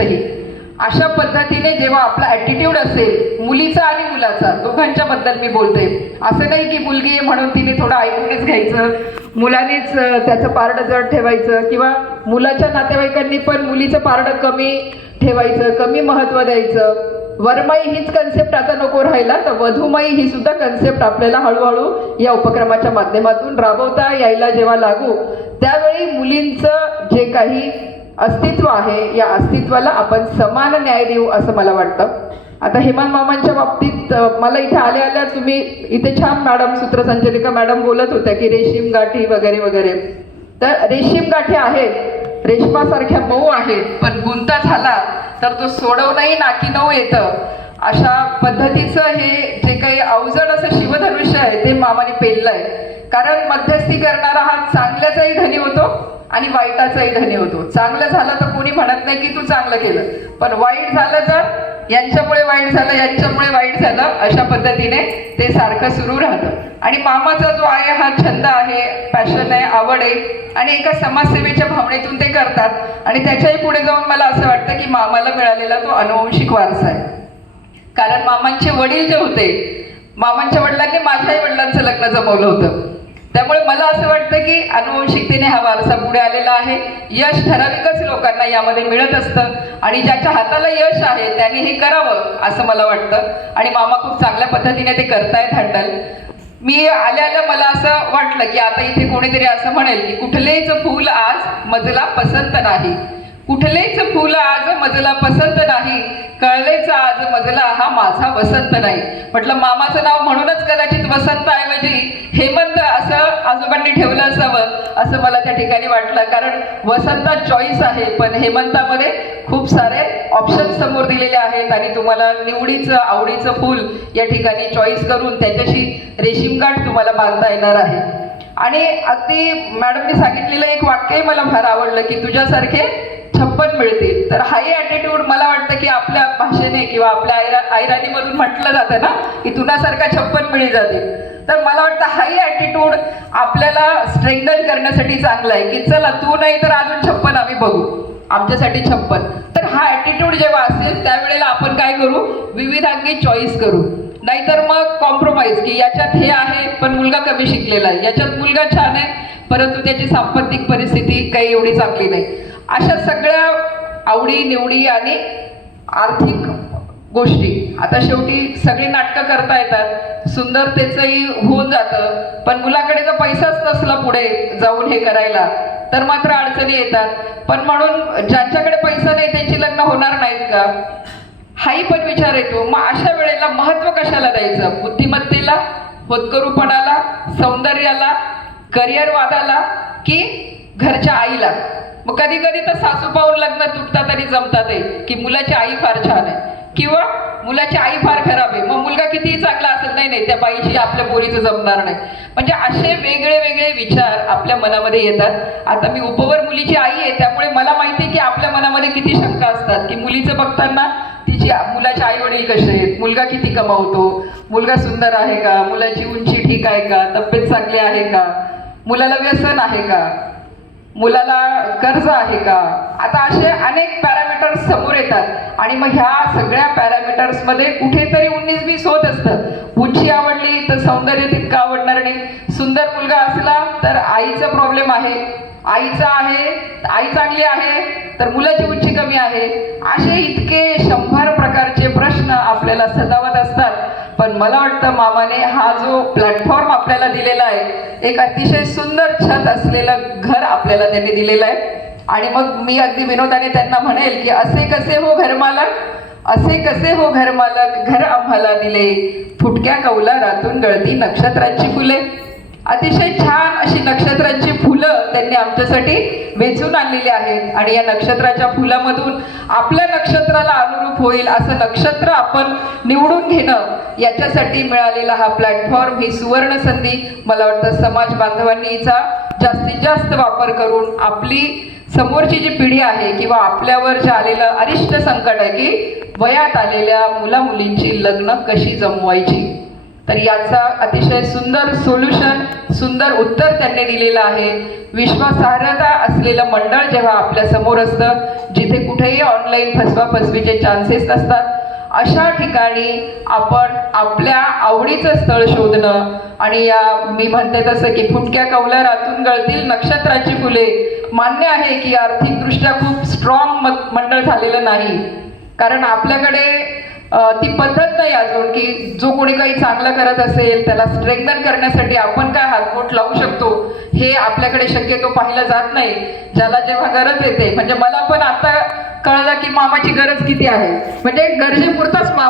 माणूसही. अशा पद्धतीने जेव्हा आपला ॲटिट्यूड असेल मुलीचा आणि मुलाचा दोघांच्या बद्दल मी बोलते, असं नाही की मुलगी आहे म्हणून तिने थोडं ऐकूनच घ्यायचं, मुलानेच त्याचं पारडं जड ठेवायचं, किंवा मुलाच्या नातेवाईकांनी पण मुलीचं पारडं कमी ठेवायचं, कमी महत्त्व द्यायचं. वरमाई हीच कन्सेप्ट आता नको राहिला, तर वधूमाई ही सुद्धा कन्सेप्ट आपल्याला हळूहळू या उपक्रमाच्या माध्यमातून राबवता यायला जेव्हा लागू, त्यावेळी मुलींचं जे काही अस्तित्व आहे या अस्तित्वाला आपण समान न्याय देऊ असं मला वाटतं. आता हेमंत मामांच्या बाबतीत मला इथे आल्या आल्या तुम्ही इथे छान मॅडम सूत्रसंचालिका मॅडम बोलत होत्या की रेशीम गाठी वगैरे वगैरे. तर रेशीम गाठी आहेत, रेशमासारख्या मऊ आहेत, पण गुंता झाला तर तो सोडवणंही नाकीनऊ येतं. अशा पद्धतीचं हे जे काही अवजड असं शिवधनुष्य आहे ते मामाने पेललंय. कारण मध्यस्थी करणारा हा चांगल्याचाही धनी होतो आणि वाईटाचाही धनी होतो. चांगलं झालं तर कोणी म्हणत नाही की तू चांगलं केलं, पण वाईट झालं तर यांच्यामुळे वाईट झालं, यांच्यामुळे वाईट झालं, अशा पद्धतीने ते सारखं सुरू राहतं. आणि मामाचा जो आहे हा छंद आहे, पॅशन आहे, आवड आहे, आणि एका समाजसेवेच्या भावनेतून ते करतात. आणि त्याच्याही पुढे जाऊन मला असं वाटतं की मामाला मिळालेला तो अनुवंशिक वारसा आहे. कारण मामांचे वडील जे होते, मामांच्या वडिलांनी माझ्याही वडिलांचं लग्न जमवलं होतं. त्यामुळे मला असं वाटतं की अनुवंशिकतेने हा वारसा पुढे आलेला आहे. यश ठराविकच लोकांना यामध्ये मिळत असतं आणि ज्याच्या हाताला यश आहे त्याने हे करावं असं मला वाटतं. आणि मामा खूप चांगल्या पद्धतीने ते करतायत हँडल. मी आल्या आल्या मला असं वाटलं की आता इथे कोणीतरी असं म्हणेल की कुठलेच फूल आज मजला पसंत नाही, कुठलेच फूल आज मजला पसंत नाही, कळलेच आज मजला हा माझा वसंत नाही. म्हटलं मामाचं नाव म्हणूनच कदाचित वसंत ऐवजी हेमंत असं आजोबांनी ठेवलं असावं असं मला त्या ठिकाणी वाटलं. कारण वसंतात चॉईस आहे, पण हेमंतामध्ये खूप सारे ऑप्शन समोर दिलेले आहेत आणि तुम्हाला निवडीचं आवडीचं फूल या ठिकाणी चॉईस करून त्याच्याशी रेशीमगाठ तुम्हाला बांधता येणार आहे. आणि अगदी मॅडमने सांगितलेलं एक वाक्यही मला फार आवडलं की तुझ्यासारखे 56 मिळतील. तर हाही ॲटिट्यूड मला वाटतं की आपल्या भाषेने किंवा आपल्या आयराणीमधून म्हटलं जातं ना की तुझ्यासारखा 56 मिळी जातील. तर मला वाटतं हाही ॲटिट्यूड आपल्याला स्ट्रेंथन करण्यासाठी चांगला आहे की चला तू नाही तर अजून 56 आम्ही बघू, आमच्यासाठी 56. तर हा ॲटिट्यूड जेव्हा असेल त्यावेळेला आपण काय करू, विविधांगी चॉईस करू. नाहीतर मग कॉम्प्रोमाइज की याच्यात हे आहे पण मुलगा कमी शिकलेला आहे, याच्यात मुलगा छान आहे परंतु त्याची सांपत्तिक परिस्थिती काही एवढी चांगली नाही. अशा सगळ्या आवडी निवडी आणि आर्थिक गोष्टी. आता शेवटी सगळी नाटकं करता येतात, सुंदरतेचंही होऊन जातं, पण मुलाकडे जर पैसाच नसला पुढे जाऊन हे करायला तर मात्र अडचणी येतात. पण म्हणून ज्यांच्याकडे पैसा नाही त्यांची लग्न होणार नाहीत का, हाही पण विचार येतो. मग अशा वेळेला महत्त्व कशाला द्यायचं, बुद्धिमत्तेला, होतकरूपणाला, सौंदर्याला, करिअरवादाला की घरच्या आईला. मग कधी कधी तर सासू पाहून लग्न तुटतात आणि जमतात की मुलाची आई फार छान आहे किंवा मुलाची आई फार खराब आहे, मग मुलगा कितीही चांगला असेल नाही नाही त्या बाईशी आपल्या पोरीचं जमणार नाही. म्हणजे असे वेगळे वेगळे विचार आपल्या मनामध्ये येतात. आता मी उपवर मुलीची आई आहे त्यामुळे मला माहिती आहे की आपल्या मनामध्ये किती शंका असतात की मुलीचं बघताना तिची मुलाचे आई वडील कसे आहेत, मुलगा किती कमावतो, मुलगा सुंदर आहे का, मुलाची उंची ठीक आहे का, तब्येत चांगली आहे का, मुलाला व्यसन आहे का, मुलाला कर्ज आहे का. आता असे अनेक पॅरामीटर्स समोर येतात आणि मग ह्या सगळ्या पॅरामीटर्समध्ये कुठेतरी 19-20 होत असतं. उंची आवडली तर सौंदर्य तितकं आवडणार नाही, सुंदर मुलगा असला तर आईचा प्रॉब्लेम आहे, आईचा आहे आई चांगली आहे तर मुलाची उंची कमी आहे. असे इतके 100 प्रकारचे प्रश्न आपल्याला सतावत असतात. पण मला वाटतं मामाने हा जो प्लॅटफॉर्म आपल्याला दिलेला आहे, एक अतिशय सुंदर छत असलेलं घर आपल्याला त्यांनी दिलेलं आहे. आणि मग मी अगदी विनोदाने त्यांना म्हणेल की असे कसे हो घरमालक, असे कसे हो घरमालक, घर आम्हाला दिले, फुटक्या कौलारातून गळती नक्षत्रांची फुले. अतिशय छान अशी नक्षत्रांची फुलं त्यांनी आमच्यासाठी वेचून आणलेली आहेत आणि या नक्षत्राच्या फुलामधून आपल्या नक्षत्राला अनुरूप होईल असं नक्षत्र आपण निवडून घेणं, याच्यासाठी मिळालेला हा प्लॅटफॉर्म, ही सुवर्ण संधी मला वाटतं समाज बांधवांनी हिचा जास्तीत जास्त वापर करून आपली समोरची जी पिढी आहे किंवा आपल्यावर जे आलेलं अरिष्ट संकट आहे की वयात आलेल्या मुला मुलींची लग्न कशी जमवायची, तर याचा अतिशय सुंदर सोल्युशन, सुंदर उत्तर त्यांनी दिलेलं आहे. विश्वासार्हता असलेलं मंडळ जेव्हा आपल्या समोर असतं, जिथे कुठेही ऑनलाईन फसवाफसवीचे चान्सेस नसतात, अशा ठिकाणी आपण आपल्या आवडीचं स्थळ शोधणं आणि या मी म्हणते तसं की फुटक्या कौलारातून गळतील नक्षत्राची फुले. मान्य आहे की आर्थिकदृष्ट्या खूप स्ट्रॉंग मंडळ झालेलं नाही, कारण आपल्याकडे ती पद्धत नाही अजून की जो कोणी काही चांगलं करत असेल त्याला स्ट्रेंथन करण्यासाठी आपण काय हातबोट लावू शकतो हे आपल्याकडे शक्यतो पाहिलं जात नाही. ज्याला जेव्हा गरज येते, म्हणजे मला पण आता कळलं की मामाची गरज किती आहे, म्हणजे गरजेपुरताच मामा